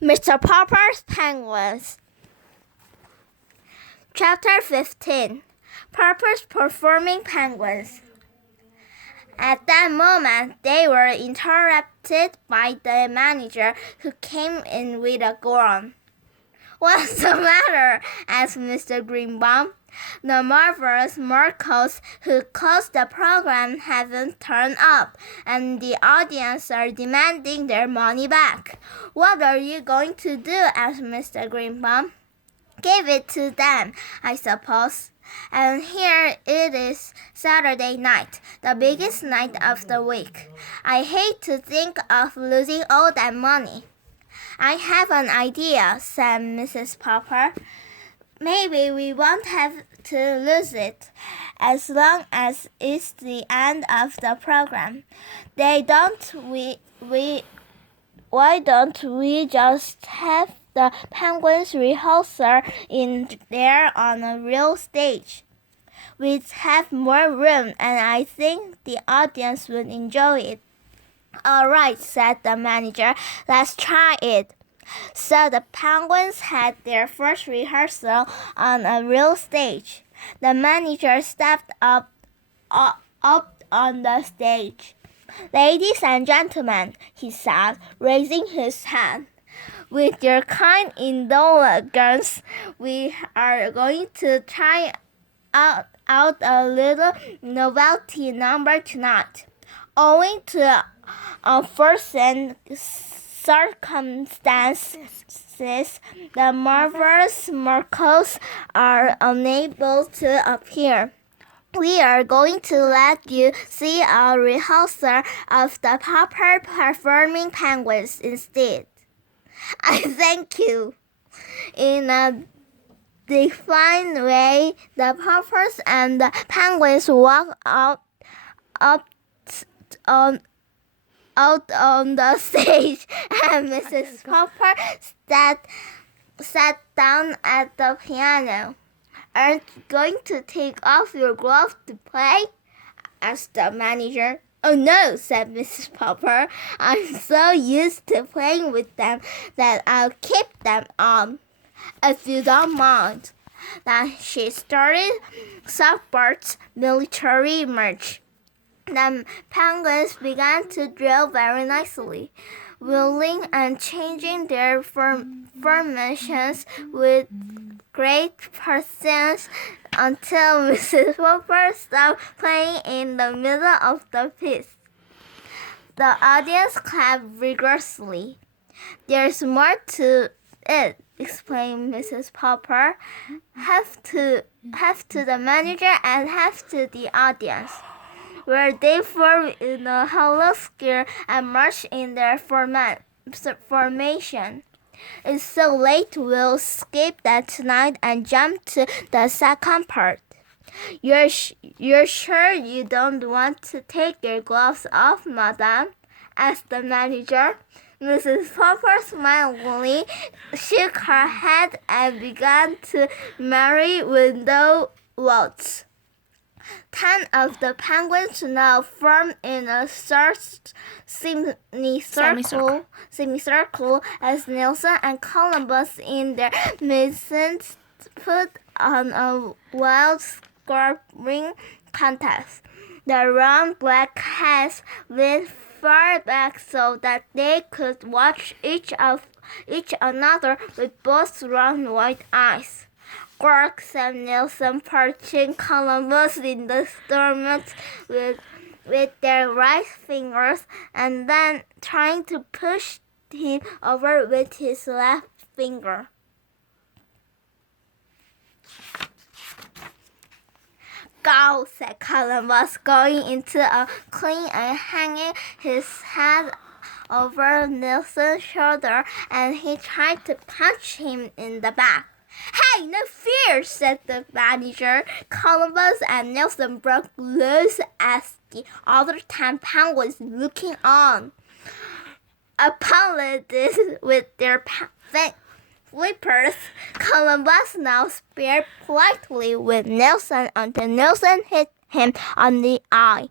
Mr. Popper's Penguins. Chapter 15. Popper's Performing Penguins. At that moment, they were interrupted by the manager, who came in with a groan. "What's the matter?" asked Mr. Greenbaum. "The marvelous miracles who closed the program haven't turned up, and the audience are demanding their money back." "What are you going to do?" asked Mr. Greenbaum. "Give it to them, I suppose. And here it is Saturday night, the biggest night of the week. I hate to think of losing all that money." "I have an idea," said Mrs. Popper. "Maybe we won't have to lose it, as long as it's the end of the program. Why don't we just have the Penguins rehearsal in there on a real stage? We'd have more room, and I think the audience would enjoy it." "All right," said the manager. "Let's try it." So the Penguins had their first rehearsal on a real stage. The manager stepped up on the stage. "Ladies and gentlemen," he said, raising his hand, "with your kind indulgence, we are going to try out a little novelty number tonight. Owing to unforeseen circumstances, the marvelous miracles are unable to appear. We are going to let you see a rehearsal of the Popper Performing Penguins instead." "I thank you." In a defined way, the Poppers and the Penguins walked out on the stage, and Mrs. Popper sat down at the piano. "Aren't you going to take off your gloves to play?" asked the manager. "Oh, no," said Mrs. Popper. "I'm so used to playing with them that I'll keep them on, if you don't mind." Then she started Southport's military march. The Penguins began to drill very nicely, wheeling and changing their formations with great precision until Mrs. Popper stopped playing in the middle of the piece. The audience clapped vigorously. "There's more to it," explained Mrs. Popper. Half to the manager and half to the audience, where they form in a hollow square and march in their formation. "It's so late, we'll skip that tonight and jump to the second part." You're sure you don't want to take your gloves off, madam?" asked the manager. Mrs. Popper smilingly shook her head and began to merry window waltz. 10 of the Penguins now formed in a semicircle as Nelson and Columbus in their midst put on a wild scoring contest. The round black heads leaned far back so that they could watch each another with both round white eyes. "Quark," said Nelson, punching Columbus in the stomach with their right fingers, and then trying to push him over with his left finger. "Go," said Columbus, going into a clean and hanging his head over Nelson's shoulder, and he tried to punch him in the back. "Hey, no fear," said the manager. Columbus and Nelson broke loose as the other 10 Penguins looking on. Applauded with their flippers, Columbus now sparred politely with Nelson until Nelson hit him on the eye.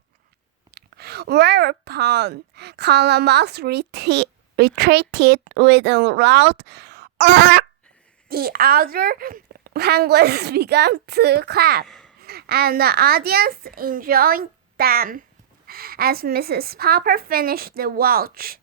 Whereupon Columbus retreated with a loud "Arr!" The other penguins began to clap, and the audience enjoyed them. As Mrs. Popper finished the watch,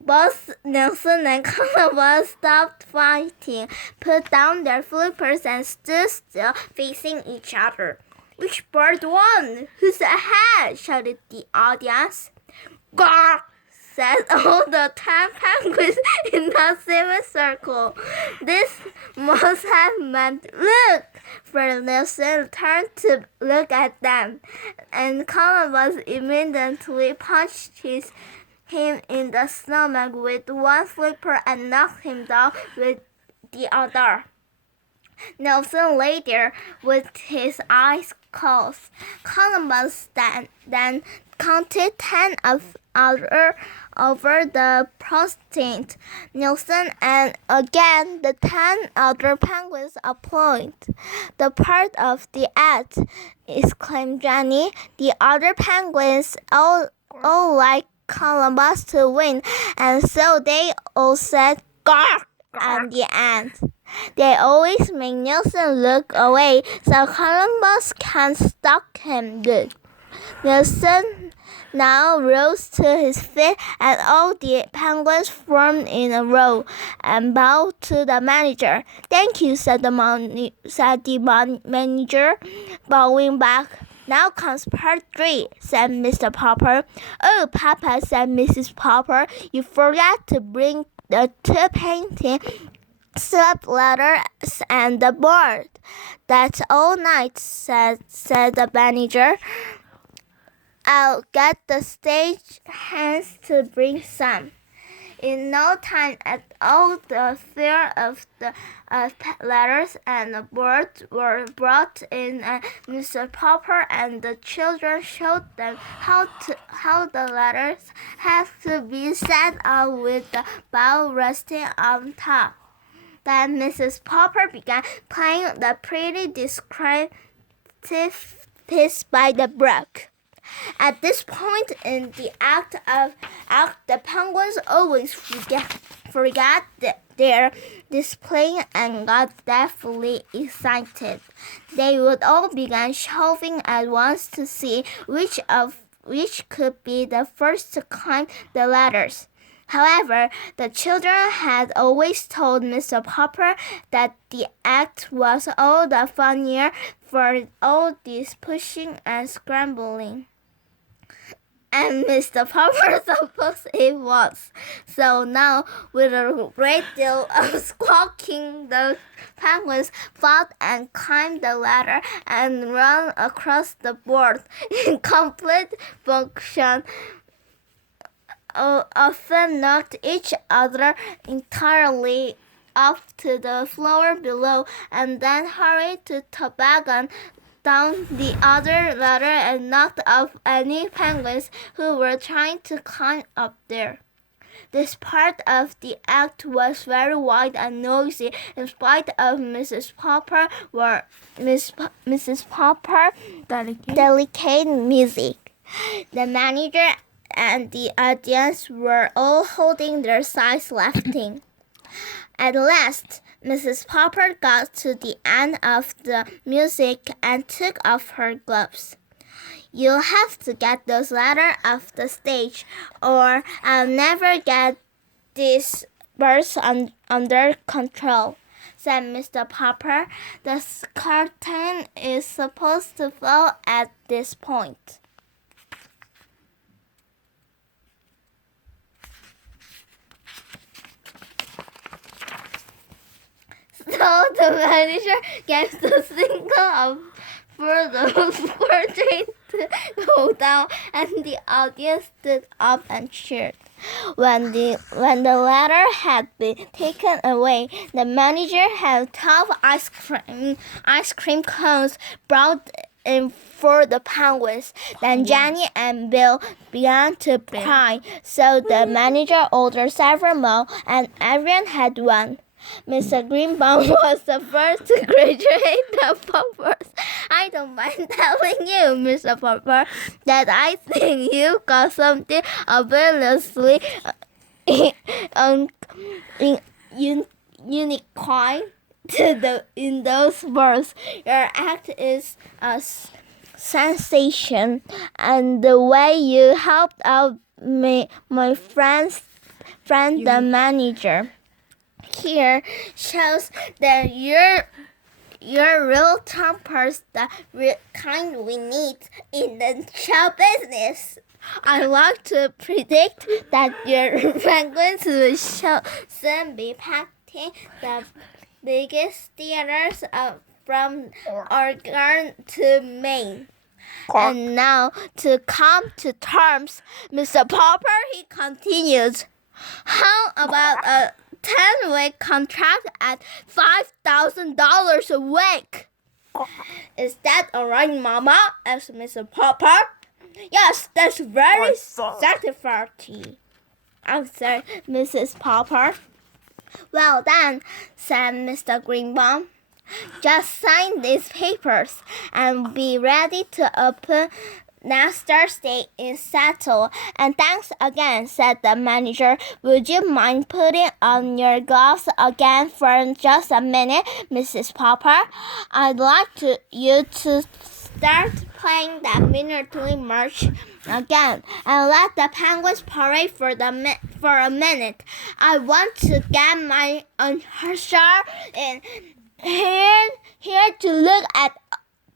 both Nelson and Columbus stopped fighting, put down their flippers, and stood still, facing each other. "Which bird won? Who's ahead?" shouted the audience. "Gawk!" said all the 10 penguins in a semicircle. This must have meant "Look!" for Nelson turned to look at them, and Columbus immediately punched him in the stomach with one flipper and knocked him down with the other. Nelson lay there with his eyes closed. Columbus then counted 10 of over the prostrate Nelson, and again the 10 other penguins applauded. "The part of the act," exclaimed Jenny. "The other penguins all like Columbus to win, and so they all said 'Gawk' at the end. They always make Nelson look away so Columbus can stalk him good." Nelson now rose to his feet, and all the penguins formed in a row and bowed to the manager. "Thank you," said the manager, bowing back. "Now comes part 3, said Mr. Popper. "Oh, Papa," said Mrs. Popper, "you forgot to bring the 2 painting slip letters and the board." "That's all night," said the manager. "I'll get the stage hands to bring some." In no time at all, the pair of the letters and the board were brought in, and Mr. Popper and the children showed them how the letters had to be set up with the bow resting on top. Then Mrs. Popper began playing the pretty descriptive piece by the brook. At this point in the act, the penguins always forgot their display and got deathly excited. They would all begin shoving at once to see which could be the first to climb the ladders. However, the children had always told Mr. Popper that the act was all the funnier for all this pushing and scrambling. And Mr. Popper supposed it was. So now, with a great deal of squawking, the penguins fought and climbed the ladder and ran across the board in complete function. Often knocked each other entirely off to the floor below, and then hurried to toboggan down the other ladder and knocked off any penguins who were trying to climb up there. This part of the act was very wide and noisy, in spite of Mrs. Popper delicate music. The manager and the audience were all holding their sides laughing. At last, Mrs. Popper got to the end of the music and took off her gloves. "You'll have to get those letters off the stage, or I'll never get these birds under control," said Mr. Popper. "The curtain is supposed to fall at this point." So the manager gave the signal for the portrait to go down, and the audience stood up and cheered. When the ladder had been taken away, the manager had 12 ice cream cones brought in for the penguins. Then Jenny and Bill began to cry, so the manager ordered several more, and everyone had one. Mr. Greenbaum was the first to graduate the Poppers. "I don't mind telling you, Mr. Popper, that I think you've got something obviously unicorn in those words. Your act is a sensation, and the way you helped out my friend the manager here shows that you're real toppers, the kind we need in the show business. I like to predict that your penguins will soon be packing the biggest theaters from Oregon to Maine. And now, to come to terms, Mr. Popper, he continues. How about a 10-week contract at $5,000 a week? Is that all right, Mama? Asked Mr. Popper. Yes, that's very satisfying, answered Mrs. Popper. Well then, said Mr. Greenbaum. Just sign these papers and be ready to open next Thursday in Seattle. And thanks again, said the manager. Would you mind putting on your gloves again for just a minute, Mrs. Popper? I'd like you to start playing that military march again and let the penguins parade for a minute. I want to get my usher in here to look at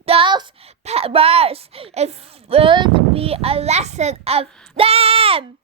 those birds. It would be a lesson of them.